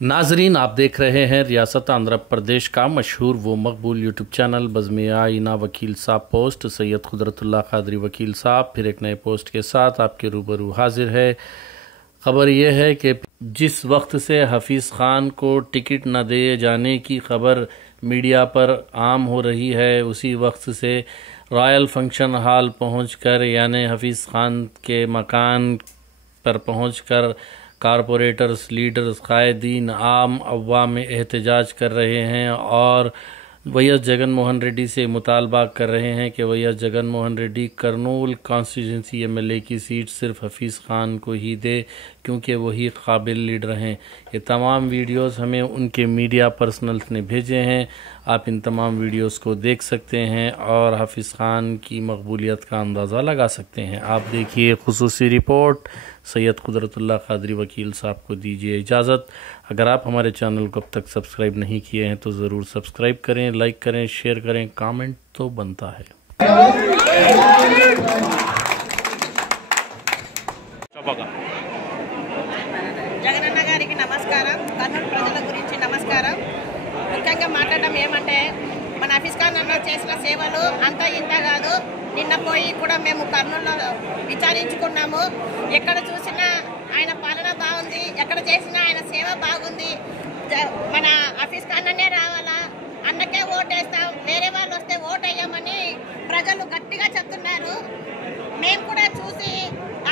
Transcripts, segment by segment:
नाजरीन, आप देख रहे हैं रियासत आंध्र प्रदेश का मशहूर व मकबूल यूट्यूब चैनल बज़्म आईना वकील साहब पोस्ट। सैयद कुदरतुल्लाह कादरी वकील साहब फिर एक नए पोस्ट के साथ आपके रूबरू हाजिर है। ख़बर यह है कि जिस वक्त से हफीज़ ख़ान को टिकट न दिए जाने की ख़बर मीडिया पर आम हो रही है, उसी वक्त से रॉयल फंक्शन हॉल पहुंचकर यानी हफीज़ ख़ान के मकान पर पहुंचकर कारपोरेटर्स, लीडर्स, कायदीन, आम अवाम एहतजाज कर रहे हैं और वैएस जगन मोहन रेड्डी से मुतालबा कर रहे हैं कि YS Jagan Mohan Reddy Kurnool constituency MLA की सीट सिर्फ हफीज़ ख़ान को ही दे, क्योंकि वही काबिल लीडर हैं। ये तमाम वीडियोस हमें उनके मीडिया पर्सनल्स ने भेजे हैं। आप इन तमाम वीडियोस को देख सकते हैं और हफीज़ ख़ान की मकबूलियत का अंदाज़ा लगा सकते हैं। आप देखिए खुसूसी रिपोर्ट। सैयद कुदरतुल्लाह कादरी वकील साहब को दीजिए इजाज़त। अगर आप हमारे चैनल को अब तक सब्सक्राइब नहीं किए हैं तो ज़रूर सब्सक्राइब करें, लाइक करें, शेयर करें, कमेंट तो बनता है। జగనన్న గారికి నమస్కారం. కర్నూలు ప్రజల గురించి నమస్కారం. ముఖ్యంగా మాట్లాడడం ఏమంటే మన హఫీజ్ ఖాన్ అన్న చేసిన సేవలు అంత ఇంత కాదు. నిన్న పోయి కూడా మేము కర్నూలులో విచారించుకున్నాము. ఎక్కడ చూసినా ఆయన పాలన బాగుంది, ఎక్కడ చేసినా ఆయన సేవ బాగుంది. మన హఫీజ్ ఖాన్ అన్నే రావాలా, అన్నకే ఓటేస్తాం, వేరే వాళ్ళు వస్తే ఓటేయమని ప్రజలు గట్టిగా చెప్తున్నారు. మేము కూడా చూసి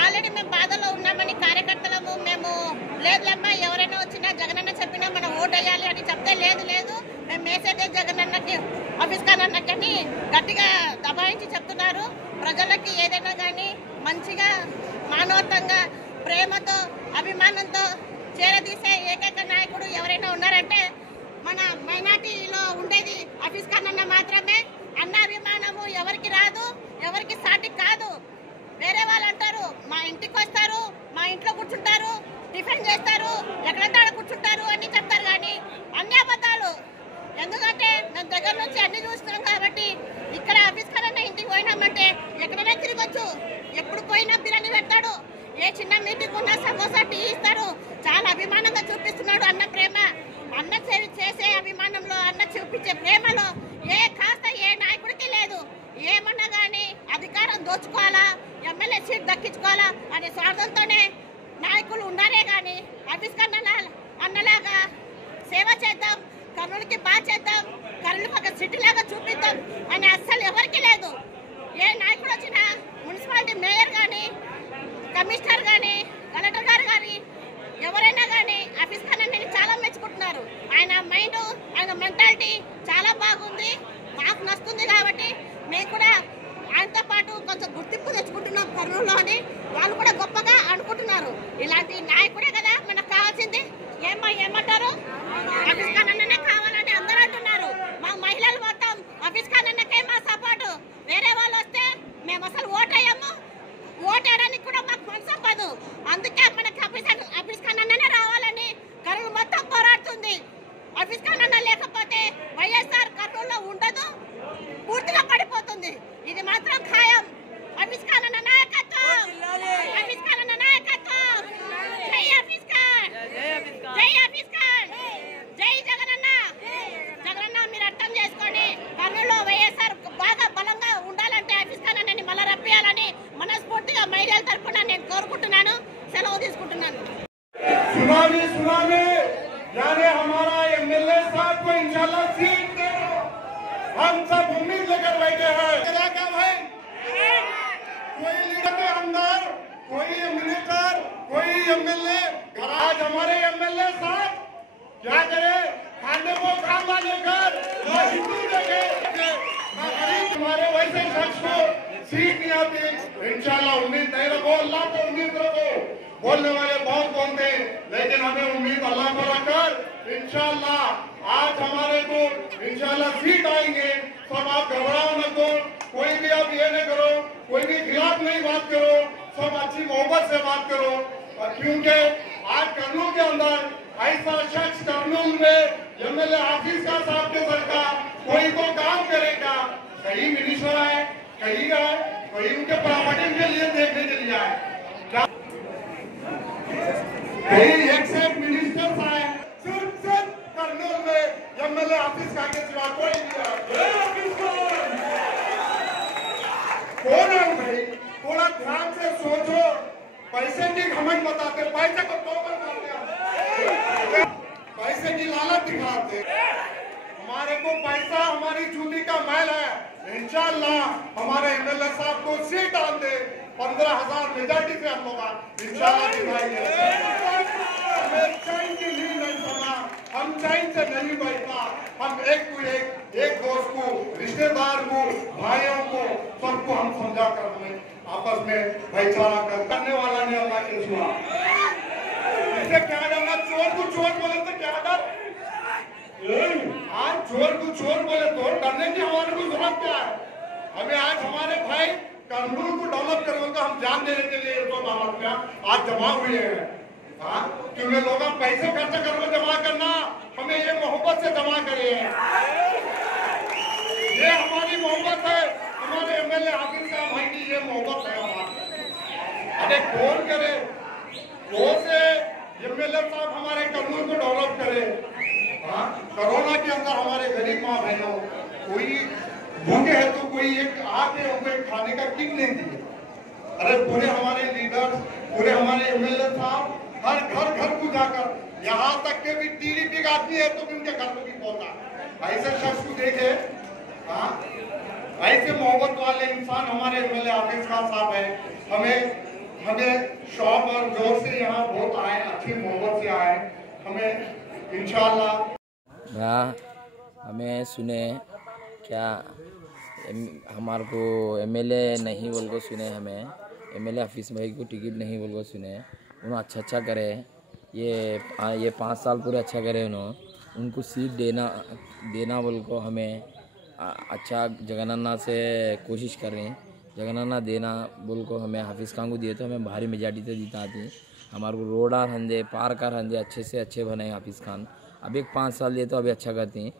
ఆల్రెడీ మేము బాధలో ఉన్నామని కార్యకర్తలము మేము లేదులేమ్మా, ఎవరైనా వచ్చినా జగనన్న చెప్పినా మనం ఓటు వేయాలి అని చెప్తే లేదు లేదు మేము వేసేదే జగనన్నకి, హఫీజ్ ఖాన్ అన్నకని గట్టిగా దబాయించి చెప్తున్నారు. ప్రజలకి ఏదైనా కానీ మంచిగా మానవత్వంగా ప్రేమతో అభిమానంతో చేరదీసే ఏకైక నాయకుడు ఎవరైనా ఉన్నారంటే మన మైనార్టీలో ఉండేది హఫీజ్ ఖాన్ అన్న మాత్రమే. అన్న అభిమానము ఎవరికి రాదు, ఎవరికి సాటి కాదు. వేరే వాళ్ళు అంటారు మా ఇంటికి వస్తారు, మా ఇంట్లో కూర్చుంటారు, టిఫిన్ చేస్తారు, ఎక్కడంటే ఆడ కూర్చుంటారు అని చెప్తారు. కానీ అన్ని అబద్ధాలు. ఎందుకంటే మేము దగ్గర నుంచి అన్ని చూస్తున్నాం కాబట్టి ఇక్కడ హఫీజ్ ఖాన్ అన్న ఇంటికి పోయినామంటే ఎక్కడైనా తిరగొచ్చు. ఎప్పుడు పోయినా బిర్యానీ పెడతాడు, ఏ చిన్న మీటింగ్ ఉన్నా సమోసా టీ ఇస్తారు. చాలా అభిమానంగా చూపిస్తున్నాడు అన్న ప్రేమ. అన్న చేసే అభిమానంలో, అన్న చూపించే ప్రేమలో ఏ కాస్త ఏ నాయకుడికి లేదు. ఏమన్నా కానీ అధికారం దోచుకోవాలా, ఎమ్మెల్యే సీట్ దక్కించుకోవాలా అనే స్వార్థంతోనే నాయకులు ఉన్నారే కానీ హఫీజ్ ఖాన్ అన్నలాగా సేవ చేద్దాం, కర్నూలుకి బాగా చేద్దాం, కర్నూలు ఒక సిటీ లాగా చూపిద్దాం అని అస్సలు ఎవరికి లేదు. ఏ నాయకుడు వచ్చినా మున్సిపాలిటీ మేయర్ కానీ, కమిషనర్ కానీ, కలెక్టర్ గారు కానీ ఎవరైనా కానీ హఫీజ్ ఖాన్ అన్నని చాలా మెచ్చుకుంటున్నారు. ఆయన మైండ్, ఆయన మెంటాలిటీ చాలా బాగుంది, మాకు నచ్చుతుంది. కాబట్టి మేము కూడా ఆయనతో పాటు కొంచెం గుర్తింపు తెచ్చుకుంటున్నాం కర్నూలులో అని వాళ్ళు కూడా గొప్పగా అనుకుంటున్నారు. ఇలాంటి నాయకుడే కదా మనకు కావాల్సింది. ఏమంటారు, హఫీజ్ ఖాన్ అన్ననే కావాలని అందరూ అంటున్నారు. మా మహిళలు మొత్తం హఫీజ్ ఖాన్ అన్నకే మా సపోర్టు. వేరే వాళ్ళు వస్తే మేము అసలు ఓటేయము, ఓటేయడానికి కూడా మాకు మనసు అవ్వదు. అందుకే మనకి హఫీజ్ ఖాన్ అన్ననే రావాలని కర్నూలు మొత్తం పోరాడుతుంది. హఫీజ్ ఖాన్ అన్న లేకపోతే వైఎస్ఆర్ కర్నూలులో ఉండదు, పూర్తిగా పడిపోతుంది. ఇది మాత్రం ఖాయం. హఫీజ్ ఖాన్ అన్న నాయకత్వం, హఫీజ్ ఖాన్ అన్న నాయకత్వం. జై హఫీజ్ ఖాన్, జై హఫీజ్ ఖాన్, జై జగనన్న. జగనన్న మీరు అర్థం చేసుకోండి, కర్నూలులో వైఎస్ఆర్ బాగా బలంగా ఉండాలంటే హఫీజ్ ఖాన్ అన్నని మళ్ళీ రప్పియాలని మనస్ఫూర్తిగా మహిళల తరఫున నేను కోరుకుంటున్నాను. సెలవు తీసుకుంటున్నాను. यानी हमारा एमएलए साहब को इंशाल्लाह सीट दे, हम सब उम्मीद लेकर बैठे हैं। क्या भाई, कोई लीडर के अंदर, कोई मिनिस्टर, कोई एमएलए, आज हमारे एमएलए साहब क्या करे, खाने को खाना लेकर हिंदू लेकर हमारे वैसे शख्स को सीट नहीं आती। इंशाल्लाह उम्मीद नहीं रखो, अल्लाह को उम्मीद रखो। बोलने वाले बहुत कौन थे, लेकिन हमें उम्मीद अल्लाह पर रखकर इंशाल्लाह आज हमारे को इंशाल्लाह सीट आएंगे। सब आप घबराओ न तो, कोई भी आप ये नहीं करो, कोई भी खिलाफ नहीं बात करो, सब अच्छी मोहब्बत से बात करो। क्योंकि आज कर्नूल के अंदर ऐसा शख्स कर्नूल में एमएलए हफीज खान साहब के सरकार कोई तो काम करेगा। कहीं मिनिस्टर है, कहीं है, कोई उनके प्रॉपर्टी के लिए देखने के लिए आए, कहीं एक से मिनिस्टर आए। पैसे को टोकन करते हैं, पैसे की लालच दिखाते हैं। हमारे को पैसा हमारी चूली का मैल है। इंशाल्लाह हमारे एमएलए साहब को सीट डाल दे, 15,000 मेजॉरिटी से हम लोग इंशाल्लाह दिखाएंगे। हमें चैन की नींद नहीं सोना, हम चैन से नहीं बैठना। हम एक को एक दोस्त को, रिश्तेदार को, भाइयों को, सबको हम समझा कर हमें आपस में भाईचारा करने वाला ने अल्लाह के सिवा। इसे क्या डरना? चोर को चोर बोले तो क्या डर? आज चोर को चोर बोले तो करने की हमारे को जरूरत क्या है? हमें आज हमारे भाई कानून को डेवलप करने का हम जान देने के लिए तो आज जमा हुए हैं। हाँ, क्योंकि लोग पैसे खर्च करके जमा करना, हमें ये मोहब्बत से जमा करे हैं। ये हमारी मोहब्बत है, हमारे एमएलए हाफिज साहब भाई की ये मोहब्बत है हमारी। अरे कौन करे, कौन से एमएलए साहब हमारे कानून को डेवलप करे। हाँ, कोरोना के अंदर हमारे गरीब माँ बहनों कोई भूखे है तो कोई एक आके उनको एक खाने का किट नहीं दिए। अरे पूरे हमारे लीडर, पूरे हमारे एमएलए साहब हर घर को जाकर, यहाँ तक के भी टीडीपी का आदमी है तो भी उनके घर में भी पहुंचा। ऐसे शख्स को देखे, हाँ, ऐसे मोहब्बत वाले इंसान हमारे एमएलए हाफिज खान साहब है। हमें शौक और जोर से यहाँ बहुत आए, अच्छी मोहब्बत से आए। हमें इंशाल्लाह हमें सुने क्या हमारे को एमएलए नहीं बोल को सुने, हमें एमएलए हाफिज भाई को टिकट नहीं बोल को सुने। उन्होंने अच्छा करे, ये 5 साल पूरे अच्छा करे। उनको सीट देना बोल को हमें अच्छा जगनन्ना से कोशिश कर रहे हैं। जगनन्ना देना बोल को हमें हाफिज खान को दिए तो हमें भारी मेजॉरिटी से जीता थी। हमारे को रोड आर हंदे पार कर हंदे अच्छे से अच्छे बने हाफिज खान। अब एक 5 साल दिए तो अभी अच्छा करती हैं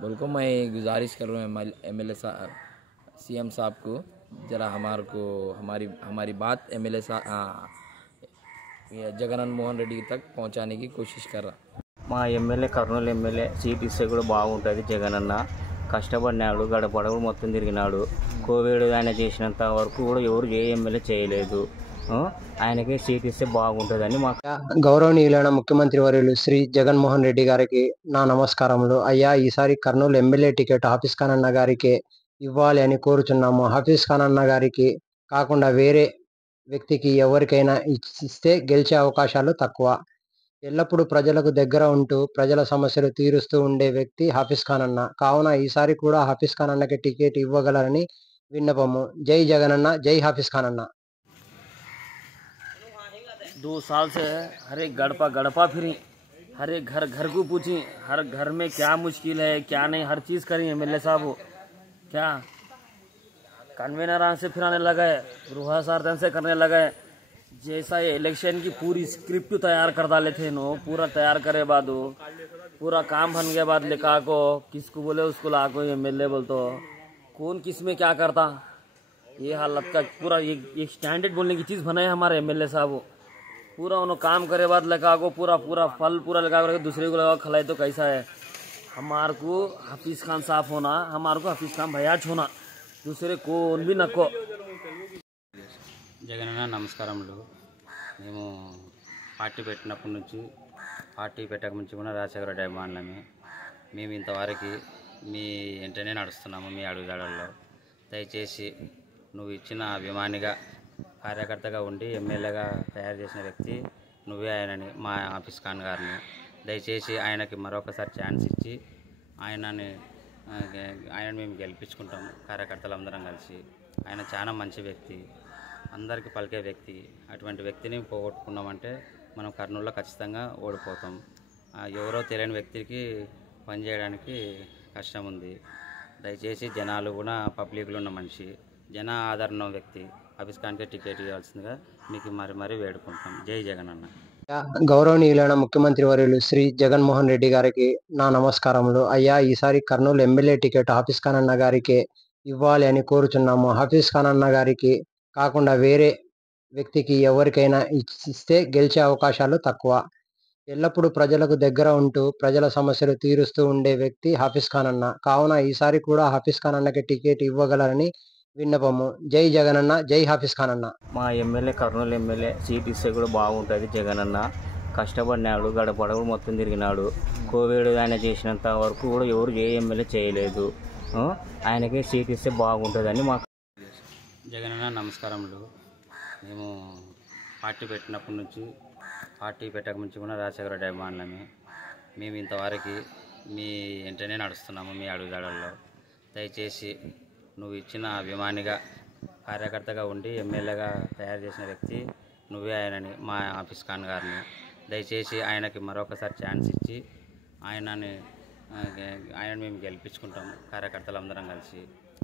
बोल को मैं गुजारिश कर रहा हूँ एमएलए साहब, सीएम साहब को ज़रा हमारी बात एमएलए జగన్ మోహన్ రెడ్డి तक पहुँचाने की कोशिश कर रहा। మా ఎమ్మెల్యే కర్నూలు ఎమ్మెల్యే సీట్ ఇస్తే కూడా బాగుంటుంది। జగన్ అన్న కష్టపడినాడు, గడపడవు మొత్తం తిరిగినాడు। కోవిడ్ ఆయన చేసినంత వరకు కూడా ఎవరు ఏ ఎమ్మెల్యే చేయలేదు। ఆయనకే సీట్ ఇస్తే బాగుంటుందని మాకు గౌరవనీయులైన ముఖ్యమంత్రి వర్యులు శ్రీ జగన్మోహన్ రెడ్డి గారికి నా నమస్కారములు। అయ్యా, ఈసారి కర్నూలు ఎమ్మెల్యే టికెట్ హాఫిజ్ ఖాన్ అన్న గారికి ఇవ్వాలి అని కోరుచున్నాము। హాఫిజ్ ఖాన్ అన్న గారికి కాకుండా వేరే వ్యక్తికి ఎవరికైనా ఇస్తే గెలిచే అవకాశాలు తక్కువ। ఎల్లప్పుడూ ప్రజలకు దగ్గర ఉంటూ ప్రజల సమస్యలు తీరుస్తూ ఉండే వ్యక్తి హాఫిజ్ ఖాన్ అన్న। కావున ఈసారి కూడా హాఫిజ్ ఖాన్ అన్నకి టికెట్ ఇవ్వగలరని విన్నపము। జై జగనన్న, జై హాఫిజ్ ఖాన్ అన్న। 2 साल से हर एक गड़पा फिरी, हर एक घर को पूछी, हर घर में क्या मुश्किल है क्या नहीं, हर चीज़ करी एमएलए साहब। क्या कन्वेनर से फिराने लगे, रूहा सारदन से करने लगे। जैसा ये इलेक्शन की पूरी स्क्रिप्ट तैयार कर डाले थे नो, पूरा तैयार करे बाद पूरा काम बन गया बाद लिखा को किसको बोले उसको ला को एमएलए बोल तो कौन किस में क्या करता। ये हालत का पूरा एक स्टैंडर्ड बोलने की चीज़ बनाए हमारे एमएलए साहब। पूरा उन्होंने काम करे बाद लगा को पूरा फल पूरा लगा करके दूसरे को लगा खिलाए तो कैसा है। हमारे को हाफिज खान साफ होना, हमारे को हाफिज खान भयाच होना, दूसरे कौन भी नको। జగనన్న నమస్కారములు। మేము పార్టీ పెట్టినప్పటి నుంచి, పార్టీ పెట్టక నుంచి కూడా రాజశేఖర రెడ్డి అభిమానులమే। మేము ఇంతవరకు మీ వెంటనే నడుస్తున్నాము, మీ అడుగుజాడల్లో। దయచేసి నువ్వు ఇచ్చిన అభిమానిగా కార్యకర్తగా ఉండి ఎమ్మెల్యేగా తయారు చేసిన వ్యక్తి నువ్వే ఆయనని, మా హాఫిజ్ ఖాన్ గారిని దయచేసి ఆయనకి మరొకసారి ఛాన్స్ ఇచ్చి ఆయనని మేము గెలిపించుకుంటాము కార్యకర్తలందరం కలిసి। ఆయన చాలా మంచి వ్యక్తి, అందరికీ పలికే వ్యక్తి। అటువంటి వ్యక్తిని పోగొట్టుకున్నామంటే మనం కర్నూలులో ఖచ్చితంగా ఓడిపోతాం। ఎవరో తెలియని వ్యక్తికి పనిచేయడానికి కష్టం ఉంది। దయచేసి జనాలు కూడా పబ్లిక్లో ఉన్న మనిషి, జన ఆదరణ వ్యక్తి హాఫిజ్ ఖాన్కే టికెట్ ఇవ్వాల్సిందిగా మీకు మరి వేడుకుంటాం। జై జగన్ అన్న। గౌరవనీయులైన ముఖ్యమంత్రి వర్యులు శ్రీ జగన్మోహన్ రెడ్డి గారికి నా నమస్కారములు। అయ్యా, ఈసారి కర్నూలు ఎమ్మెల్యే టికెట్ హాఫిజ్ ఖాన్ అన్న గారికి ఇవ్వాలి అని కోరుచున్నాము। హాఫిజ్ ఖాన్ అన్న గారికి కాకుండా వేరే వ్యక్తికి ఎవరికైనా ఇస్తే గెలిచే అవకాశాలు తక్కువ। ఎల్లప్పుడూ ప్రజలకు దగ్గర ఉంటూ ప్రజల సమస్యలు తీరుస్తూ ఉండే వ్యక్తి హాఫిజ్ ఖాన్ అన్న। కావున ఈసారి కూడా హాఫిజ్ ఖాన్ అన్నకి టికెట్ ఇవ్వగలరని విన్నపము. జై జగనన్న, జై హాఫీజ్ ఖాన్ అన్న. మా ఎమ్మెల్యే కర్నూలు ఎమ్మెల్యే సీట్ ఇస్తే కూడా బాగుంటుంది. జగనన్న కష్టపడినాడు, గడపడవు మొత్తం తిరిగినాడు. కోవిడ్ ఆయన చేసినంత వరకు కూడా ఎవరు ఏ ఎమ్మెల్యే చేయలేదు. ఆయనకే సీట్ ఇస్తే బాగుంటుందని మాకు. జగనన్న నమస్కారములు. మేము పార్టీ పెట్టినప్పటి నుంచి, పార్టీ పెట్టక ముందు కూడా రాజశేఖర రెడ్డి అభిమానులమే. మేము ఇంతవరకు మీ వెంటనే నడుస్తున్నాము, మీ అడుగుజాడల్లో. దయచేసి నువ్వు ఇచ్చిన అభిమానిగా, కార్యకర్తగా ఉండి ఎమ్మెల్యేగా తయారు చేసిన వ్యక్తి నువ్వే ఆయనని, మా హాఫీజ్ ఖాన్ గారిని. దయచేసి ఆయనకి మరొకసారి ఛాన్స్ ఇచ్చి ఆయనని మేము గెలిపించుకుంటాము, కార్యకర్తలందరం కలిసి.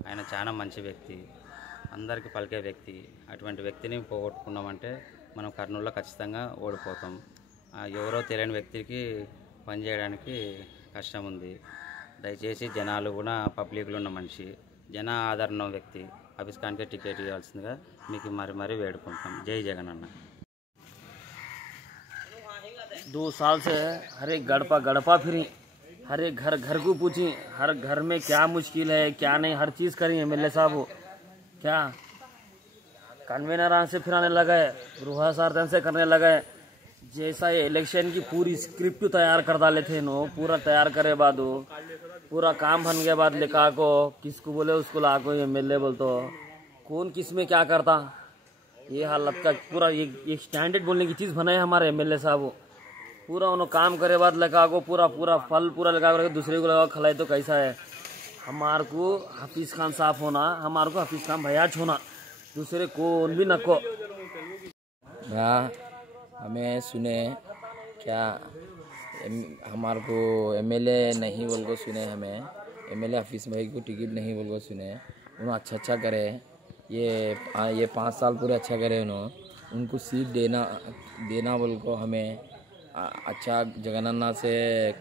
ఆయన చాలా మంచి వ్యక్తి, అందరికీ పలికే వ్యక్తి. అటువంటి వ్యక్తిని పోగొట్టుకున్నామంటే మనం కర్నూలులో ఖచ్చితంగా ఓడిపోతాం. ఎవరో తెలియని వ్యక్తికి పనిచేయడానికి కష్టం ఉంది. దయచేసి జనాలు కూడా పబ్లిక్లో ఉన్న మనిషి, జన ఆదరణ వ్యక్తి హాఫీజ్ ఖాన్కే టికెట్ ఇవ్వాల్సిందిగా మీకు మరీ వేడుకుంటాం. జై జగనన్న. 2 साल से हर एक गड़पा गड़पा फिरी, हर एक घर घर को पूछी, हर घर में क्या मुश्किल है क्या नहीं, हर चीज़ करी एमएलए साहब हो। क्या कन्वेनर से फिराने लगे, रूहा सार्धन से करने लगे। जैसा ये इलेक्शन की पूरी स्क्रिप्ट तैयार कर डाले थे नो, पूरा तैयार करे बाद पूरा काम बन गया बाद लिखा को किसको बोले उसको ला को एमएलए बोल तो कौन किस में क्या करता। ये हालत का पूरा एक स्टैंडर्ड बोलने की चीज़ बनाए हमारे एमएलए साहब। पूरा उन्होंने काम करे बाद लगा को पूरा फल पूरा लगा कर दूसरे को लगा खिलाई तो कैसा है। हमारे को हाफीज खान साफ होना, हमारे को हाफीज खान भैया होना, दूसरे कौन भी नको। हमें सुने क्या हमारे को एमएलए नहीं बोल को सुने, हमें एमएलए हाफीज भाई को टिकट नहीं बोल को सुने। उन्होंने अच्छा करे, ये 5 साल पूरे अच्छा करे। उनको सीट देना बोल को हमें अच्छा जगनन्ना से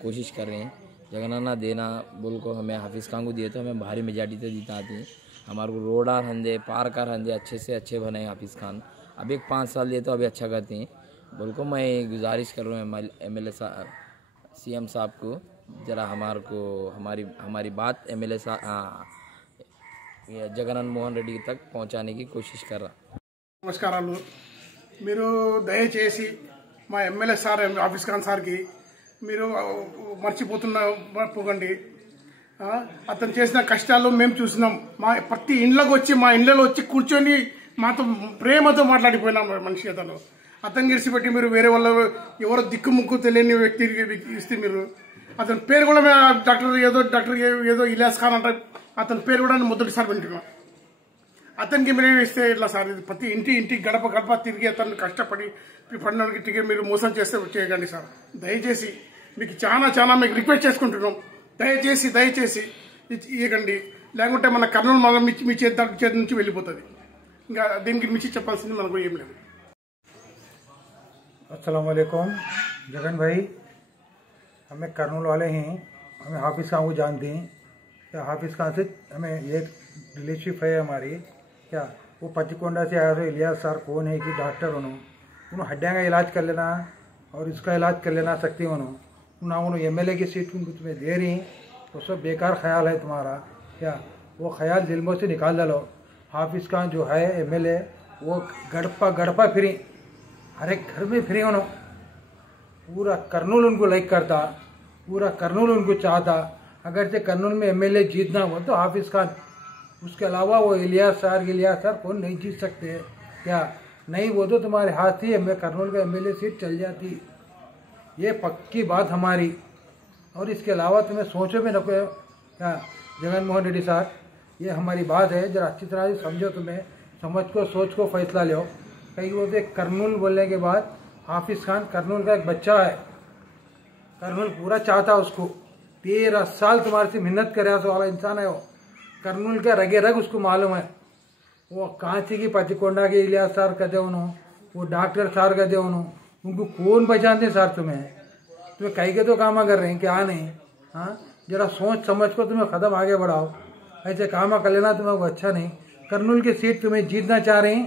कोशिश कर रहे हैं। जगनन्ना देना बोल को हमें हाफीज खान को दिए तो हमें भारी मेजॉरिटी से जीता आती। हमारे को रोड हंदे पार्क हंदे अच्छे से अच्छे बने हाफीज खान। अब एक 5 साल दिए तो अभी अच्छा करती हैं बोल को मैं गुजारिश कर रहा हूँ एमएलए साहब, सीएम साहब को ज़रा हमारे को हमारी बात एमएलए जगन मोहन रेड्डी तक पहुँचाने की कोशिश कर रहा। నమస్కారాలు. మీరు దయచేసి మా ఎమ్మెల్యే సార్ హాఫీజ్ ఖాన్ సార్కి మీరు మర్చిపోకండి. అతను చేసిన కష్టాలు మేము చూసినాం. మా ప్రతి ఇంట్లోకి వచ్చి మా ఇళ్ళలో వచ్చి కూర్చొని మాతో ప్రేమతో మాట్లాడిపోయినాం మనిషి. అతను గెలిచిపెట్టి మీరు వేరే వాళ్ళు ఎవరో దిక్కుముక్కు తెలియని వ్యక్తికి ఇస్తే మీరు అతని పేరు కూడా డాక్టర్ ఏదో ఇలియాస్ ఖాన్ అంటే అతని పేరు కూడా మొదటిసారి వింటున్నాం. అతనికి మీరు ఇస్తే ఇట్లా సార్, ఇది ప్రతి ఇంటి గడప తిరిగి అతను కష్టపడి పడినకి టికెట్ మీరు మోసం చేస్తే చేయకండి సార్. దయచేసి మీకు చాలా మీకు రిక్వెస్ట్ చేసుకుంటున్నాం. దయచేసి ఇవ్వకండి, లేకుంటే మన కర్నూలు మళ్ళీ మీ చేతి నుంచి వెళ్ళిపోతుంది. ఇంకా దీనికి మించి చెప్పాల్సింది మనకు ఏం లేదు. अस्सलाम वालेकुम जगन भाई, हमें कर्नूल वाले हैं, हमें हाफिज़ खान को जानते हैं क्या? हाफिज़ खान से हमें ये रिलेशनशिप है हमारी क्या? वो पतिकोंडा से आया तो इलियास सर कौन है कि डॉक्टर उन्होंने हड्डियाँ का इलाज कर लेना और इसका इलाज कर लेना सकती उन्होंने एमएलए की सीट तुम्हें दे रही तो सब बेकार ख्याल है तुम्हारा क्या? वो ख्याल दिल में से निकाल डालो। हाफिज़ खान जो है एमएलए वो गड़पा फिरी, हर एक घर में फ्री होना, पूरा कर्नूल उनको लाइक करता, पूरा कर्नूल उनको चाहता। अगर से कर्नूल में एमएलए जीतना हो तो हाफिज़ खान, उसके अलावा वो इलियास सर कौन नहीं जीत सकते क्या? नहीं वो तो तुम्हारे हाथ थी, हमें कर्नूल का एमएलए सीट चल जाती, ये पक्की बात हमारी। और इसके अलावा तुम्हें सोचो भी न क्या जगन मोहन रेड्डी साहब, ये हमारी बात है, जरा अच्छी तरह से समझो, तुम्हें समझ को सोच को फैसला लो। कहीं वो तो कर्नूल बोलने के बाद हाफिज़ खान कर्नूल का एक बच्चा है, कर्नूल पूरा चाहता उसको। 13 साल तुम्हारे से मेहनत करे वाला इंसान है वो, कर्नूल के रगे रग उसको मालूम है। वो कांची की पतिकोंडा के इलियास सर कहते उन्होंने, वो डॉक्टर सर कहते उनको कौन पहचानते सर? तुम्हें कहीं के तो काम कर रहे हैं क्या नहीं? हाँ, जरा सोच समझ को तुम्हें कदम आगे बढ़ाओ, ऐसे काम कर लेना तुम्हें वो अच्छा नहीं। कर्नूल की सीट तुम्हें जीतना चाह रहे हैं,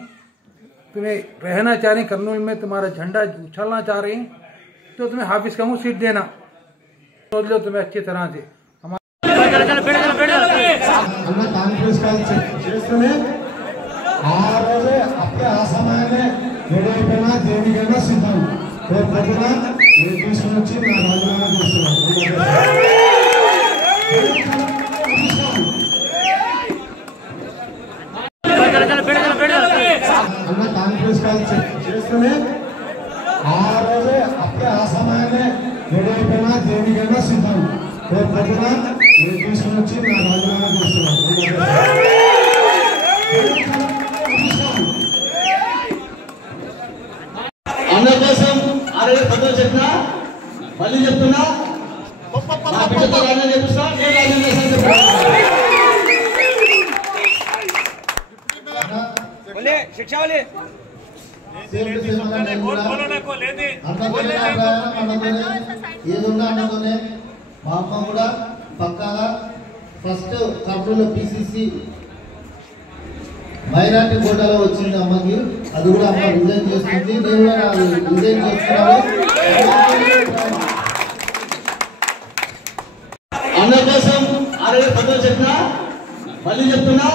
तुम्हें रहना चाह रही, कर्नूल में तुम्हारा झंडा उछलना चाह रही, तो तुम्हें हाफिज़ खान को सीट देना। सोच लो तुम्हें अच्छी तरह से। కాన్ఫరెన్స్ కాల్ చేస్తూనే ఆ రోజే అప్పుడే ఆ సమయాన్ని రెడీ అయిపోయినా దేనికైనా సిద్ధం. రేపు పొద్దున నేను తీసుకుని వచ్చి నా రాజీనామా చేస్తున్నాను. అన్న కాన్ఫరెన్స్ కాల్ చేస్తూనే ఆ రోజే అప్పుడే ఆ సమయాన్ని రెడీ అయిపోయినా దేనికైనా సిద్ధం. రేపు పొద్దున నేను తీసుకుని వచ్చి నా రాజీనామా చేస్తున్నాను. అందరి కోసం ఆరోగ్య పద్ధతులు చెప్పినా మళ్ళీ చెప్తున్నా నా బిడ్డతో రాజీనామా చేపిస్తా, నేను రాజీనామా చేస్తాను చెప్తున్నా. ఏదున్నా అన్నతోనే మా అమ్మ కూడా పక్కాగా ఫస్ట్ కర్నూలు పిసిసి మైనార్టీ కోటాలో వచ్చింది అమ్మకి. అది కూడా అమ్మ రిజైన్ చేస్తుంది, నేను కూడా రిజైన్ చేస్తున్నాను. అందరి కోసం ఆరోగ్య పద్ధతులు చెప్పినా మళ్ళీ చెప్తున్నా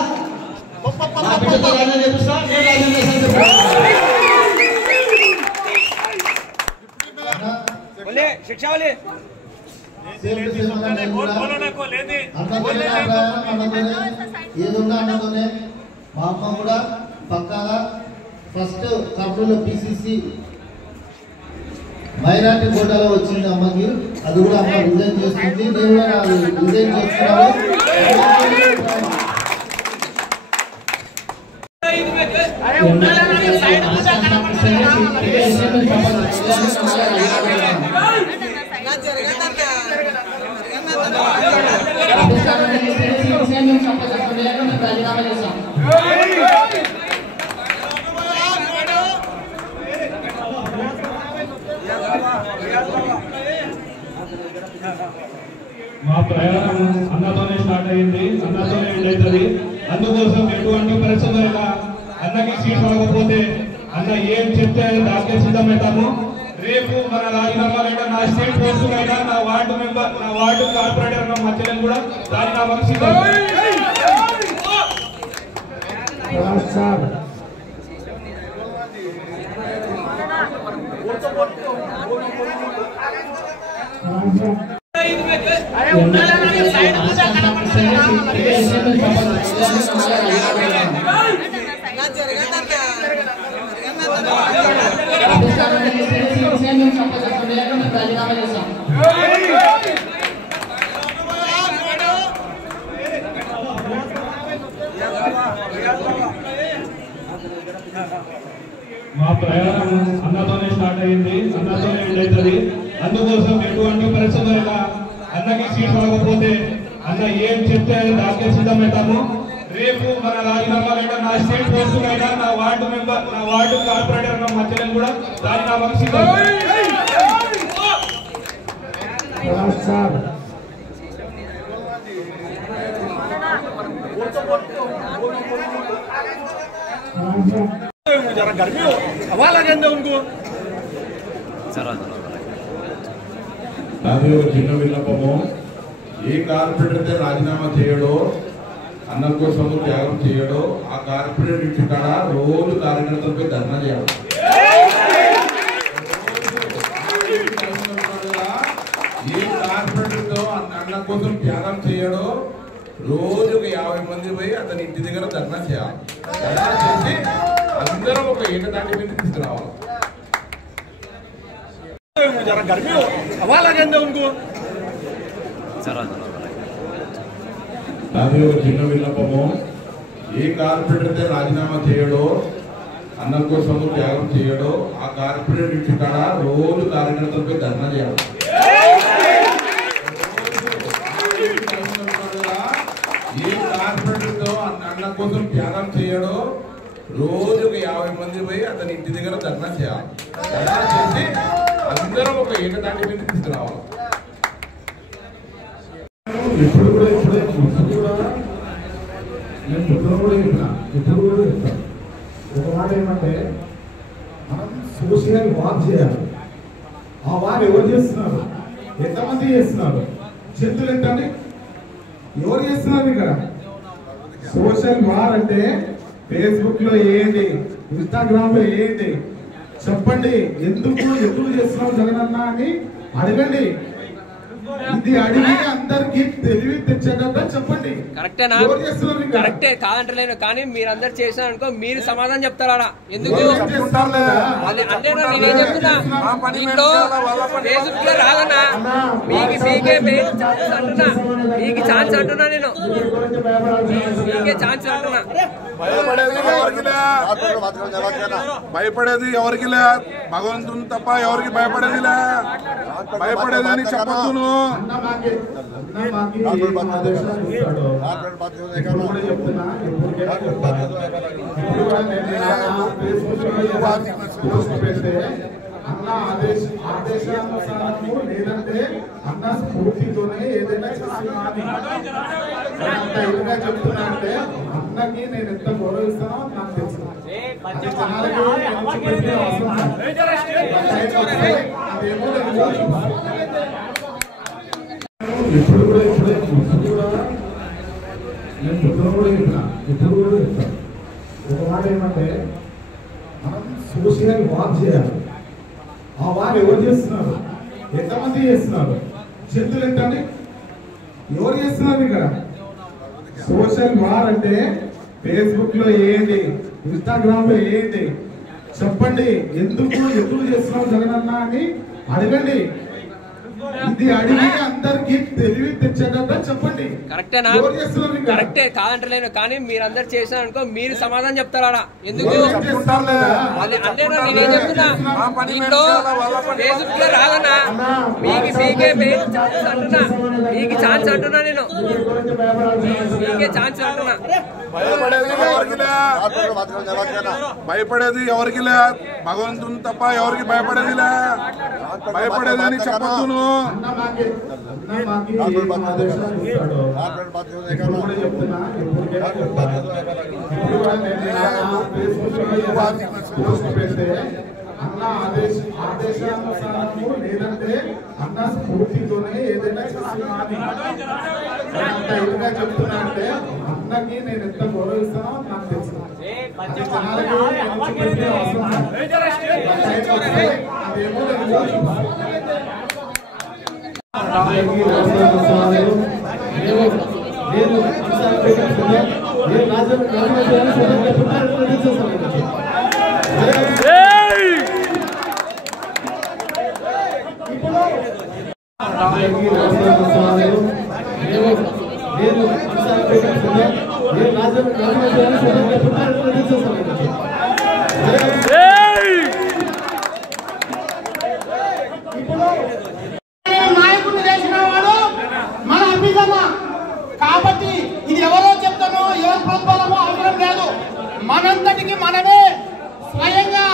నా బిడ్డతో రాజీనామా చేపిస్తా, నేను రాజీనామా చేస్తాను చెప్తున్నా. ఏదున్నా అన్నతోనే మా అమ్మ కూడా పక్కాగా ఫస్ట్ కర్నూలు పిసిసి మైనార్టీ కోటాలో వచ్చింది అమ్మకి. అది కూడా అమ్మ రిజైన్ చేస్తుంది, నేను కూడా రిజైన్ చేస్తున్నాను. మా ప్రయాణం అన్నతోనే స్టార్ట్ అయింది, అన్నతోనే ఎండ్ అవుతుంది. అందుకోసం ఎటువంటి పరిస్థితుల్లో అన్నకి సీట్ రాకపోతే అన్న ఏం చెప్తే దానికే సిద్ధమవుతాము. రేపు మన రాజీనామా లేదా నా స్టేట్ పోస్ట్ అయినా నా వార్డు మెంబర్, నా వార్డు కార్పొరేటర్ నా మధ్యలో కూడా రాజీనామాకు సిద్ధం. మా ప్రయాణం అన్నతోనే స్టార్ట్ అయింది, అన్నతోనే ఎండ్ అవుతుంది. అందుకోసం ఎటువంటి పరిస్థితుల్లో అన్నకి సీట్ రాకపోతే అన్న ఏం చెప్తే దానికే సిద్ధమవుతాము. రేపు మన రాజీనామా లేదా నా స్టేట్ పోస్ట్ అయినా నా వార్డు మెంబర్, నా వార్డు కార్పొరేటర్ నా మధ్యలో కూడా రాజీనామాకు సిద్ధం. అది ఒక చిన్న విన్నపము. ఏ కార్పొరేటర్ అయితే రాజీనామా చేయడో, అన్నం కోసం త్యాగం చేయడో, ఆ కార్పొరేటర్ ఇంటి కాడ రోజు కార్యకర్తలపై ధర్నా చేయాలి. ఏ కార్పొరేటర్తో అన్నం కోసం త్యాగం చేయడో రోజు ఒక 50 మంది పోయి అతని ఇంటి దగ్గర ధర్నా చేయాలి. ధర్నా చేసి అందరం ఒక ఏకతాటి మీద తీసుకురావాలి. అది ఒక చిన్న విన్నపము. ఏ కార్పొరేటర్ అయితే రాజీనామా చేయడో, అన్నం కోసం త్యాగం చేయడో, ఆ కార్పొరేటర్ ఇంటి కాడ రోజు కార్యకర్తలపై ధర్నా చేయాలి. ఏ కార్పొరేటర్తో అన్నం కోసం త్యాగం చేయడో రోజు ఒక 50 మంది పోయి అతని ఇంటి దగ్గర ధర్నా చేయాలి. ధర్నా చేసి అందరం ఒక ఏకతాటి మీద తీసుకురావాలి. ఇప్పుడు కూడా నేను ఇప్పుడు కూడా చెప్తాను. ఒక మాట ఏమంటే మనం సోషల్ వాక్ చేయాలి. ఆ వాక్ ఎవరు చేస్తున్నారు, ఎంతమంది చేస్తున్నారు, చేతులు ఎంతండి, ఎవరు చేస్తున్నారు? ఇక్కడ సోషల్ వార్ అంటే ఫేస్బుక్ లో ఏంటి, ఇన్స్టాగ్రామ్ లో ఏంటి చెప్పండి. ఎందుకు చేస్తున్నావు జగనన్న అని అడగండి. ఇది అడిగి అందరికి తెలివి తెచ్చేటట్టు చెప్పండి. కరెక్టేనా? కరెక్టే కాదంటలేను, కానీ మీరందరు చేసినా అనుకో మీరు సమాధానం చెప్తారా? ఎందుకు అంటే నేనేం చెప్తున్నా, దీంట్లో ఫేస్బుక్ లో రాదన్నా, మీకు అంటున్నా, మీకు ఛాన్స్ అంటున్నా, నేను మీకే ఛాన్స్ అంటున్నా. భయపడేది ఎవరికి లే, భగవంతుని తప్ప ఎవరికి భయపడేదిలే. భయపడేది అని చెప్పద్దు. అన్న ఆదేశానుసారము లేదంటే అన్న స్ఫూర్తితోనే ఏదైనా ఇదిగా చెప్తున్నా అంటే అన్నకి నేను ఎంత గౌరవిస్తానో నాకు తెలుసు. ఇప్పుడు కూడా ఒక మాట ఏమంటే మనం సోషల్ వార్ చేయాలి. ఆ వారు ఎవరు చేస్తున్నారు, ఎంతమంది చేస్తున్నారు, చేతులు ఎంతండి, ఎవరు చేస్తున్నారు? ఇక్కడ సోషల్ వార్ అంటే ఫేస్బుక్ లో ఏంటి, ఇన్స్టాగ్రామ్ లో ఏంటి చెప్పండి. ఎందుకు చేస్తున్నావు జగనన్న అని అడగండి. ఇది అడిగి అందరికి తెలివి తెచ్చేటట్టు చెప్పండి. కరెక్టేనా? కరెక్టే కాదంటలేను, కానీ మీరందరు చేసినా అనుకో మీరు సమాధానం చెప్తారా? ఎందుకు అంటే నేనేం చెప్తున్నా, దీంట్లో ఫేస్బుక్ లో రాదన్నా, అంటున్నా, మీకు ఛాన్స్ అంటున్నా, నేను మీకే ఛాన్స్ అంటున్నా. భయపడేది ఎవరికి లే, భగవంతుని తప్ప ఎవరికి భయపడేదిలే. భయపడేది అని చెప్పద్దు. అన్న ఆదేశానుసారము లేదంటే అన్న స్ఫూర్తితోనే ఏదైనా ఇదిగా చెప్తున్నా అంటే అన్నకి నేను ఎంత గౌరవిస్తానో నాకు తెలుసు. నాయకుడిని చేసిన వాడు మన అభిజన. కాబట్టి ఇది ఎవరో చెప్తానో ఎవరి ప్రోత్సాహమో అవసరం లేదు. మనంతటికి మనమే స్వయంగా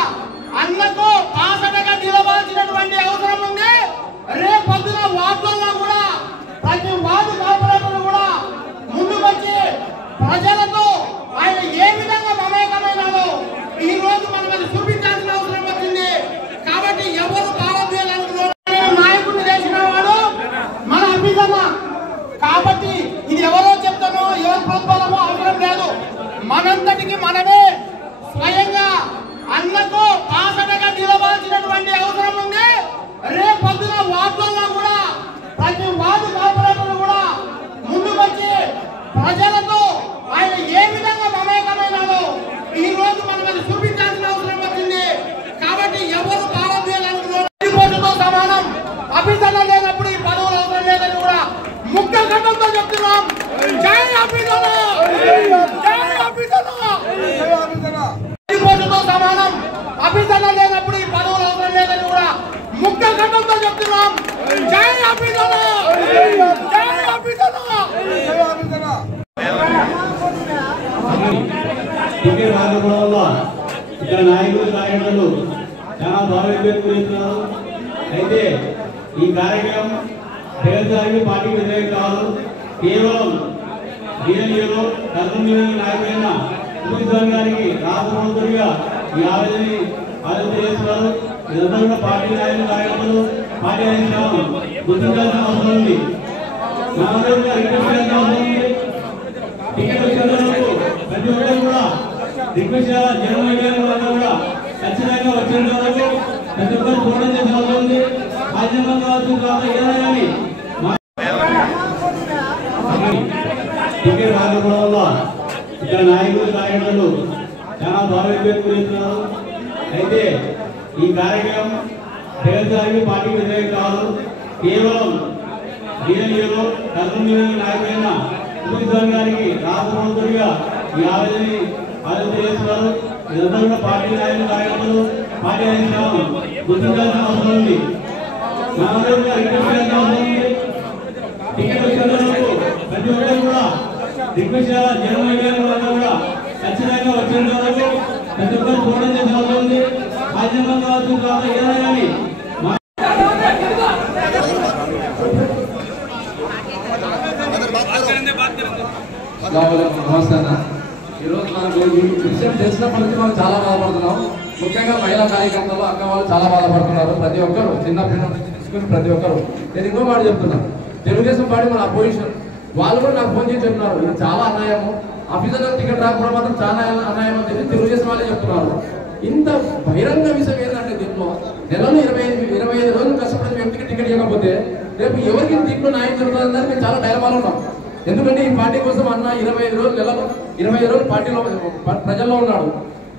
అన్నకు ఆసనగా నిలవాల్సినటువంటి అవసరం ఉంది. రేపొద్దున వార్డుల్లో కూడా ప్రతి వార్డు కార్పొరేటర్ కూడా ముందుకొచ్చి ప్రజలతో ఆయన ఏ విధంగా మమేకమైనాడో ఈ రోజు మనం అది చూపించాల్సిన అవసరం వచ్చింది. కాబట్టి ఎవరు భారతీయులు నాయకుడిని చేసిన వాడు మన అభిజన. కాబట్టి ఇది ఎవరో చెప్తానో ఎవరి ప్రోత్సాహమో అవసరం లేదు. మనంతటికి మనమే స్వయంగా అన్నకు ఆసనగా నిలవాల్సినటువంటి అవసరం ఉంది. రేపొద్దున వార్డుల్లో కూడా ప్రతి వార్డు కార్పొరేటర్ కూడా ముందుకొచ్చి ప్రజలతో ఆయన ఏ విధంగా మమేకమైనాడో ఈ రోజు మనం అది చూపించాల్సిన అవసరం వచ్చింది. కాబట్టి ఎవరు భారతీయులతో సమానం. అభిజన లేనప్పుడు ఈ పదవులు అవసరం లేదని కూడా ముఖ్య ఘటనతో చెప్తున్నాం. జై అభిజన, జై అభిజన, సమానం. అభిజన లేనప్పుడు ఈ పదవులు అవసరం లేదని కూడా ముఖ్య ఘటనతో చెప్తున్నాం. జై అభిజన, జై అభిజన. టికెట్ రాకపోవడం వల్ల ఇక్కడ నాయకులు కార్యకర్తలు చాలా భావోద్వేగం గురవుతున్నారు. అయితే ఈ కార్యక్రమం జగన్సారికి పార్టీకి వ్యతిరేకం కాదు. కేవలం డిఎన్ఏలో కర్నూలు నాయకులైన సుమిత్రాన్ గారికి రాష్ట్ర మంత్రిగా ఈ ఆవేదనని చేస్తున్నారు. ఇదంతా కూడా పార్టీ నాయకులు కార్యకర్తలు పార్టీ అధిష్టానం గుర్తించాల్సిన అవసరం ఉంది. టికెట్ వచ్చినందుకు దిగ్విజయ జనమైపోయిన వాళ్ళు కూడా ఖచ్చితంగా వచ్చేంత వరకు ప్రతి ఒక్కరు చూడడం జరుగుతుంది. రాజ్యాంగం కావచ్చు తర్వాత ఏదైనా కానీ టికెట్ రాకపోవడం వల్ల ఇక్కడ నాయకులు కార్యకర్తలు చాలా భావోద్వేగం గురిస్తున్నారు. అయితే ఈ కార్యక్రమం జగన్సారికి పార్టీ వ్యతిరేకం కాదు, కేవలం రీజనీయులు కర్నూలు నాయకులైన సుమిత్రాన్ గారికి రాష్ట్ర మంత్రిగా ఈ ఆవేదనని చేస్తున్నారు. ఇదంతా కూడా పార్టీ నాయకులు కార్యకర్తలు పార్టీ అధిష్టానం గుర్తించాల్సిన అవసరం ఉంది. టికెట్ వచ్చేందుకు ప్రతి ఒక్కరు కూడా దిగ్విజయ జనమైపోయిన వాళ్ళు కూడా ఖచ్చితంగా వచ్చేంత వరకు ప్రతి ఒక్కరు చూడడం జరుగుతుంది. రాజ్యాంగం కావచ్చు తర్వాత ఏదైనా కానీ నమస్తే అన్న. ఈరోజు మనకు ఈ విషయం తెలిసినప్పటి నుంచి మనం చాలా బాధపడుతున్నాం. ముఖ్యంగా మహిళా కార్యకర్తలు అక్క వాళ్ళు చాలా బాధపడుతున్నారు. ప్రతి ఒక్కరు చిన్న పిల్లల నుంచి తీసుకుని ప్రతి ఒక్కరు. నేను ఇంకో మాట చెప్తున్నాను, తెలుగుదేశం పార్టీ మన అపోజిషన్ వాళ్ళు కూడా నాకు ఫోన్ చేసి చెప్తున్నారు ఇది చాలా అన్యాయము, ఆఫీసర్లకు టికెట్ రాకపోవడం మాత్రం చాలా అన్యాయం అని చెప్పి తెలుగుదేశం వాళ్ళే చెప్తున్నారు. ఇంత బహిరంగ విషయం ఏంటంటే దీంట్లో నెలలో 25 రోజులు కష్టపడిన వ్యక్తికి టికెట్ ఇవ్వకపోతే రేపు ఎవరికి దీంట్లో న్యాయం జరుగుతుందని మేము చాలా డైలమాలో ఉన్నాం. ఎందుకంటే ఈ పార్టీ కోసం అన్న 25 రోజులు నెలలో 20 రోజులు పార్టీలో ప్రజల్లో ఉన్నాడు.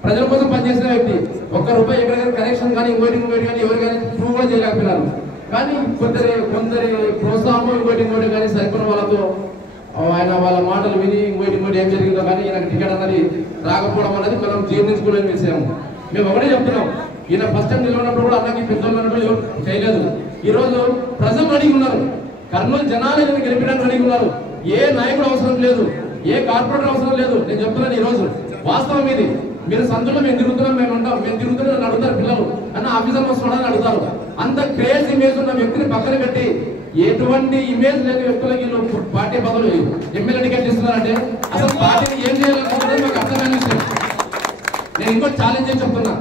ప్రజల కోసం పనిచేసిన వ్యక్తి ₹1 ఎక్కడికైనా కనెక్షన్ కానీ ఇంకోటి కానీ ఎవరు కానీ ప్రూవ్ కూడా చేయలేకపోయినారు. కానీ కొందరి ప్రోత్సాహం ఇంకోటి కానీ సరిపోయిన వాళ్ళతో ఆయన వాళ్ళ మాటలు విని ఇంకోటి ఏం జరిగిందో కానీ ఈయనకు టికెట్ అన్నది రాకపోవడం అనేది మనం జీర్ణించుకోలేని విషయం. మేము ఒకటే చెప్తున్నాం, ఈయన ఫస్ట్ టైం నిలబడినప్పుడు కూడా అన్నకి పెద్దలు చేయలేదు. ఈరోజు ప్రజలు రెడీగా ఉన్నారు, కర్నూలు జనాలు గెలిపడానికి రెడీగా ఉన్నారు. ఏ నాయకుడు అవసరం లేదు, ఏ కార్పొరేటర్ అవసరం లేదు. నేను చెప్తున్నాను ఈరోజు వాస్తవం ఇది. మీరు సందులో మేము తిరుగుతున్నాం, మేము తిరుగుతున్నాం అడుగుతారు పిల్లలు అన్న ఆఫీసర్ వస్తున్నాడని అడుగుతారు. అంత క్రేజ్ ఇమేజ్ ఉన్న వ్యక్తిని పక్కన పెట్టి ఎటువంటి ఇమేజ్ లేని వ్యక్తులకి పార్టీ పదవులు ఎమ్మెల్యే టికెట్ ఇస్తున్నారంటే అసలు పార్టీని ఏం చేయాలనుకుంటున్నది మాకు అర్థమైన విషయం. నేను ఇంకో ఛాలెంజ్ చేసి చెప్తున్నా,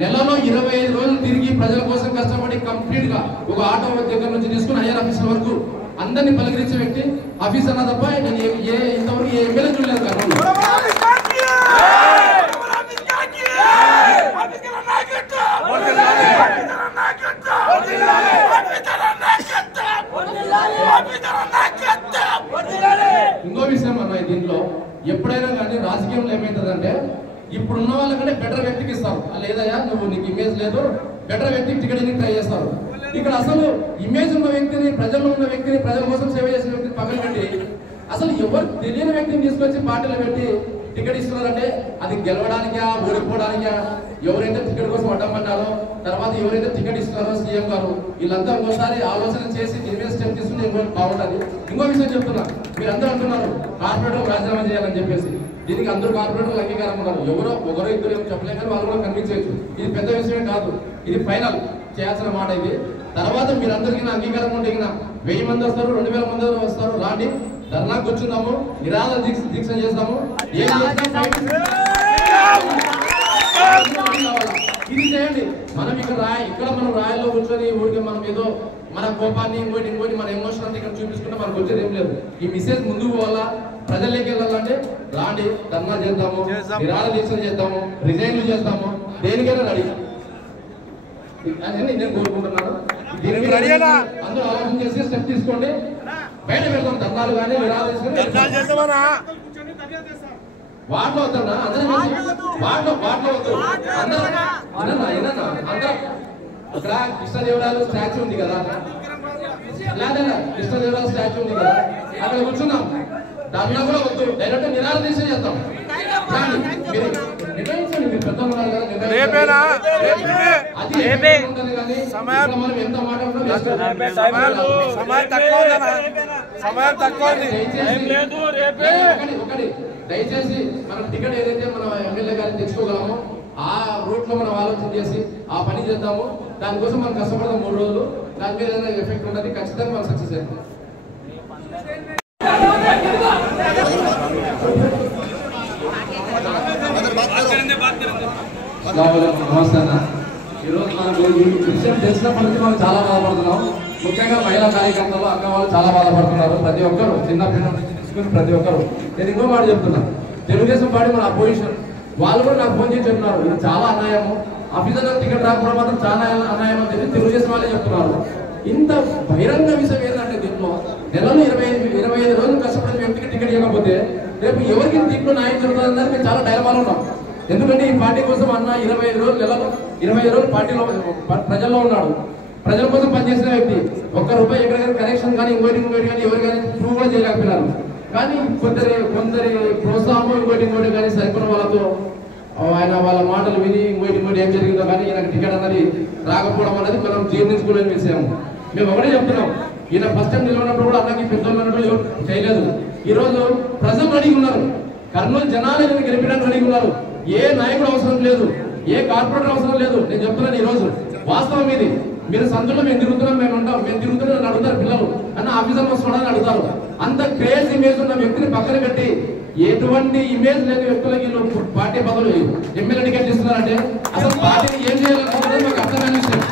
నెలలో 25 రోజులు తిరిగి ప్రజల కోసం కష్టపడి కంప్లీట్ గా ఒక ఆటో దగ్గర నుంచి తీసుకుని హైయర్ ఆఫీసర్ వరకు అందరినీ పలకరించే వ్యక్తి ఆఫీసర్ అన్న తప్ప నేను ఇంతవరకు ఏ ఎమ్మెల్యే చూడలేదు కర్నూలు. ఇంకో విషయం అన్న, దీంట్లో ఎప్పుడైనా కానీ రాజకీయంలో ఏమైతుందంటే ఇప్పుడున్న వాళ్ళకంటే బెటర్ వ్యక్తికి ఇస్తారు. లేదయ్యా నువ్వు నీకు ఇమేజ్ లేదు, బెటర్ వ్యక్తికి టికెట్ ఇన్ని ట్రై చేస్తారు. ఇక్కడ అసలు ఇమేజ్ ఉన్న వ్యక్తిని, ప్రజల్లో ఉన్న వ్యక్తిని, ప్రజల కోసం సేవ చేసిన వ్యక్తిని పక్కన పెట్టి అసలు ఎవరు తెలియని వ్యక్తిని తీసుకొచ్చి పార్టీలో పెట్టి టికెట్ ఇస్తున్నారంటే అది గెలవడానికా ఓడిపోవడానికా? ఎవరైతే టికెట్ కోసం అడ్డమన్నారో తర్వాత ఎవరైతే టికెట్ ఇస్తున్నారో సీఎం గారు వీళ్ళంతా ఇంకోసారి ఆలోచన చేసి దీని స్టెప్ తీసుకుంటే ఇంకోటి బాగుంటుంది. ఇంకో విషయం చెప్తున్నా, మీరు అందరూ అంటున్నారు కార్పొరేటర్ రాజీనామా చేయాలని చెప్పేసి. దీనికి అందరూ కార్పొరేటర్లు అంగీకారం ఉన్నారు. ఒకరో ఇద్దరు ఏమో చెప్పలేక వాళ్ళు కూడా కనిపించవచ్చు. ఇది పెద్ద విషయమే కాదు, ఇది ఫైనల్ చేయాల్సిన మాట. ఇది తర్వాత మీరందరికీ అంగీకారం ఉంటే 1000 మంది వస్తారు, 2000 మంది వస్తారు, రాండి ధర్నా కూర్చుందాము, నిరాహార దీక్ష చేస్తాము. ఏం ఇది చేయండి. మనం ఇక్కడ మనం రాయల్లో కూర్చొని ఊరికి మనం ఏదో మన కోపాన్ని ఇంకోటి మన ఎమోషన్ అంతా ఇక్కడ చూపించుకుంటే మనకు వచ్చేది ఏం లేదు. ఈ మెసేజ్ ముందుకు పోవాలా, ప్రజల్లోకి వెళ్ళాలంటే రాండి ధర్నా చేద్దాము, నిరాహార దీక్ష చేద్దాము, రిజైన్లు చేస్తాము, దేనికైనా రెడీ అని నేను కోరుకుంటున్నాను. అందరూ ఆలోచన చేసి స్టెప్ తీసుకోండి, బయట పెడతాం ధర్నాలు కానీ నిరాహార దీక్ష వాటిలో వద్దన్నా అందరం వాటిలో వద్దు. అందరం అక్కడ కృష్ణదేవరాయలు స్టాచ్యూ ఉంది కదా, లేదా కృష్ణదేవరాయలు స్టాచ్యూ ఉంది కదా, అక్కడ కూర్చున్నాం. దాంట్లో కూడా వద్దు, డైరెక్ట్ నిరాహార దీక్ష చేద్దాం. నిర్ణయించండి, మీరు పెద్ద ఉన్నారు కదా, మనం ఎంత ఒకటి దయచేసి మనం టికెట్ ఏదైతే మనం ఎమ్మెల్యే గారిని తెచ్చుకోగలమో ఆ రూట్ లో మనం ఆలోచన చేసి ఆ పని చేద్దాము. దానికోసం మనం కష్టపడదాం 3 రోజులు. దాని మీద ఏదైనా ఎఫెక్ట్ ఉంటుంది, ఖచ్చితంగా మనం సక్సెస్ అవుతాం. నమస్తే అన్న. ఈరోజు మనకు ఈ విషయం తెలిసినప్పటి నుంచి మనం చాలా బాధపడుతున్నాం. ముఖ్యంగా మహిళా కార్యకర్తలు అక్క వాళ్ళు చాలా బాధపడుతున్నారు. ప్రతి ఒక్కరు చిన్న పిల్లల నుంచి తీసుకుని ప్రతి ఒక్కరు. నేను ఇంకో మాట చెప్తున్నా, తెలుగుదేశం పార్టీ మన అపోజిషన్ వాళ్ళు కూడా నాకు ఫోన్ చేసి చెప్తున్నారు ఇది చాలా అన్యాయము, ఆఫీసర్ టికెట్ రాకపోవడం మాత్రం చాలా అన్యాయం అని చెప్పి తెలుగుదేశం వాళ్ళే చెప్తున్నారు. ఇంత బహిరంగ విషయం ఏంటంటే దీంట్లో నెలలో 25 రోజులు కష్టపడిన వ్యక్తికి టికెట్ ఇవ్వకపోతే రేపు ఎవరికి దీంట్లో న్యాయం జరుగుతుందని మేము చాలా డైలమాలో ఉన్నాం. ఎందుకంటే ఈ పార్టీ కోసం అన్న 25 రోజులు నెలలో 25 రోజులు పార్టీలో ప్రజల్లో ఉన్నాడు, ప్రజల కోసం పనిచేసిన వ్యక్తి. ₹1 ఎక్కడికైనా కనెక్షన్ కానీ ఇంకోటి కానీ ఎవరు కానీ ప్రూవ్ కూడా చేయలేకపోయినారు. కానీ కొందరి ప్రోత్సాహం ఇంకోటి కానీ సరిపోయిన వాళ్ళతో ఆయన వాళ్ళ మాటలు విని ఇంకోటి ఏం జరిగిందో కానీ ఈయనకు టికెట్ అన్నది రాకపోవడం అనేది మనం జీర్ణించుకోలేని విషయం. మేము ఒకటే చెప్తున్నాం, ఈయన ఫస్ట్ టైం నిలబడినప్పుడు కూడా అన్నకి పెద్దోళ్ళు అన్నట్టు చేయలేదు. ఈరోజు ప్రజలు రెడీ ఉన్నారు, కర్నూలు జనాలు గెలిపడానికి రెడీ ఉన్నారు. ఏ నాయకుడు అవసరం లేదు, ఏ కార్పొరేటర్ అవసరం లేదు. నేను చెప్తున్నాను ఈరోజు వాస్తవం ఇది. మీరు సందులో మేము తిరుగుతున్నాం, మేము తిరుగుతున్నాం అడుగుతారు పిల్లలు, అన్న ఆఫీసర్ వస్తున్నాడని అడుగుతారు. అంత క్రేజ్ ఇమేజ్ ఉన్న వ్యక్తిని పక్కన పెట్టి ఎటువంటి ఇమేజ్ లేని వ్యక్తులకి పార్టీ బదులు ఎమ్మెల్యే టికెట్ ఇస్తున్నారంటే అసలు పార్టీని ఏం చేయాలనుకుంటున్నారు మాకు అర్థమైన విషయం.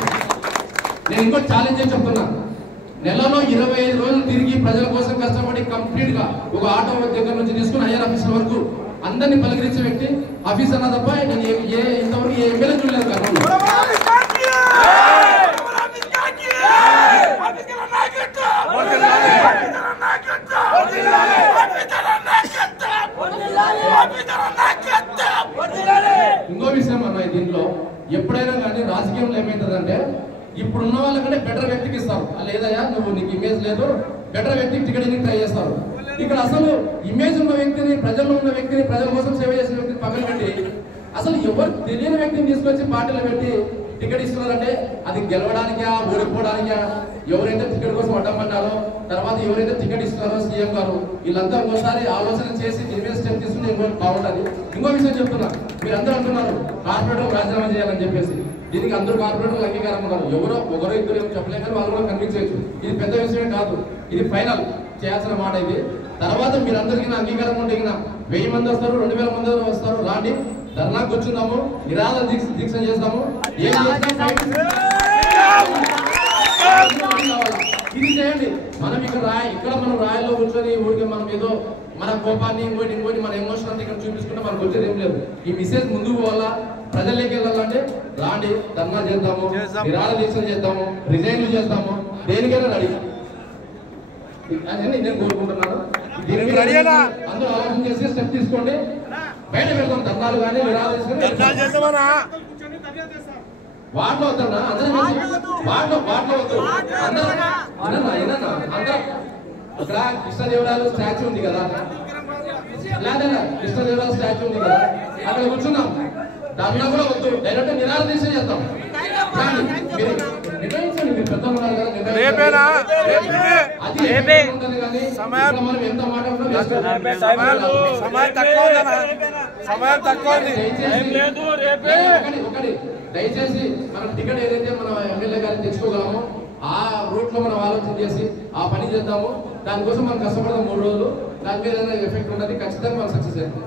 నేను ఇంకో ఛాలెంజ్ చేసి చెప్తున్నా, నెలలో 25 రోజులు తిరిగి ప్రజల కోసం కష్టపడి కంప్లీట్ గా ఒక ఆటో దగ్గర నుంచి తీసుకుని హైయర్ ఆఫీసర్ వరకు అందరినీ పలకరించే వ్యక్తి ఆఫీసర్ అన్న తప్ప నేను ఇంతవరకు ఏ ఎమ్మెల్యే చూడలేదు కర్నూలు. ఇంకో విషయం అన్న, దీంట్లో ఎప్పుడైనా కానీ రాజకీయంలో ఏమైతుందంటే ఇప్పుడున్న వాళ్ళకంటే బెటర్ వ్యక్తికి ఇస్తారు. లేదయ్యా నీకు ఇమేజ్ లేదు, బెటర్ వ్యక్తికి టికెట్ ఇన్ని ట్రై చేస్తారు. ఇక్కడ అసలు ఇమేజ్ ఉన్న వ్యక్తిని, ప్రజల్లో ఉన్న వ్యక్తిని, ప్రజల కోసం సేవ చేసిన వ్యక్తిని పక్కన పెట్టి అసలు ఎవరు తెలియని వ్యక్తిని తీసుకొచ్చి పార్టీలో పెట్టి టికెట్ ఇస్తున్నారంటే అది గెలవడానికా ఓడిపోవడానికా? ఎవరైతే టికెట్ కోసం అడ్డమన్నారో, తర్వాత ఎవరైతే టికెట్ ఇస్తున్నారో సీఎం గారు, వీళ్ళంతా ఇంకోసారి ఆలోచన చేసి దీని మీద స్టెప్ తీసుకుంటే బాగుంటుంది. ఇంకో విషయం చెప్తున్నా, మీరు అందరూ అంటున్నారు కార్పొరేటర్ రాజీనామా చేయాలని చెప్పేసి. దీనికి అందరూ కార్పొరేటర్లు అంగీకారం ఉన్నారు. ఒకరో ఇద్దరు ఏమో చెప్పలేక కానీ వాళ్ళు కూడా కన్విన్స్ చేయొచ్చు. ఇది పెద్ద విషయమే కాదు, ఇది ఫైనల్ చేయాల్సిన మాట ఇది. తర్వాత మీరందరికీ అంగీకారం ఉంటే 1000 మంది వస్తారు, 2000 మంది వస్తారు, రాండి ధర్నా కూర్చున్నాము, నిరాహార దీక్ష చేస్తాము. ఇది చేయండి. మనం ఇక్కడ మనం రాయల్లో కూర్చొని ఊరికి మనం ఏదో మన కోపాన్ని ఇంకోటి మన ఎమోషన్ అంతా ఇక్కడ చూపించుకుంటే మనకు వచ్చేది ఏం లేదు. ఈ మెసేజ్ ముందుకు పోవాలా, ప్రజల్లోకి వెళ్ళాలంటే రాండి ధర్నా చేద్దాము, నిరాహార దీక్ష చేద్దాము, రిజైన్లు చేస్తాము, దేనికైనా రెడీ అని నేను కోరుకుంటున్నాను. అందరూ ఆలోచన చేసి స్టెప్ తీసుకోండి, బయట పెడతాం ధర్నాలు కానీ వాటిలో వద్దన్నా అందరూ వాటిలో వద్దు. అందరూ ఇక్కడ కృష్ణదేవరాయలు స్టాచ్యూ ఉంది కదా, లేదన్నా కృష్ణదేవరాయలు స్టాచ్యూ ఉంది కదా, అక్కడ కూర్చున్నాం. ధర్నా కూడా వద్దు, డైరెక్ట్ నిరాహార దీక్ష చేద్దాం. నిర్ణయించండి, మీరు పెద్ద ఉన్నారు కదా, మనం ఎంత దయచేసి మనం టికెట్ ఏదైతే మనం ఎమ్మెల్యే గారిని తెచ్చుకోగలమో ఆ రూట్ లో మనం ఆలోచన చేసి ఆ పని చేద్దాము. దానికోసం మనం కష్టపడదాం 3 రోజులు. దాని మీద ఏదైనా ఎఫెక్ట్ ఉన్నది ఖచ్చితంగా మనం సక్సెస్ చేద్దాం.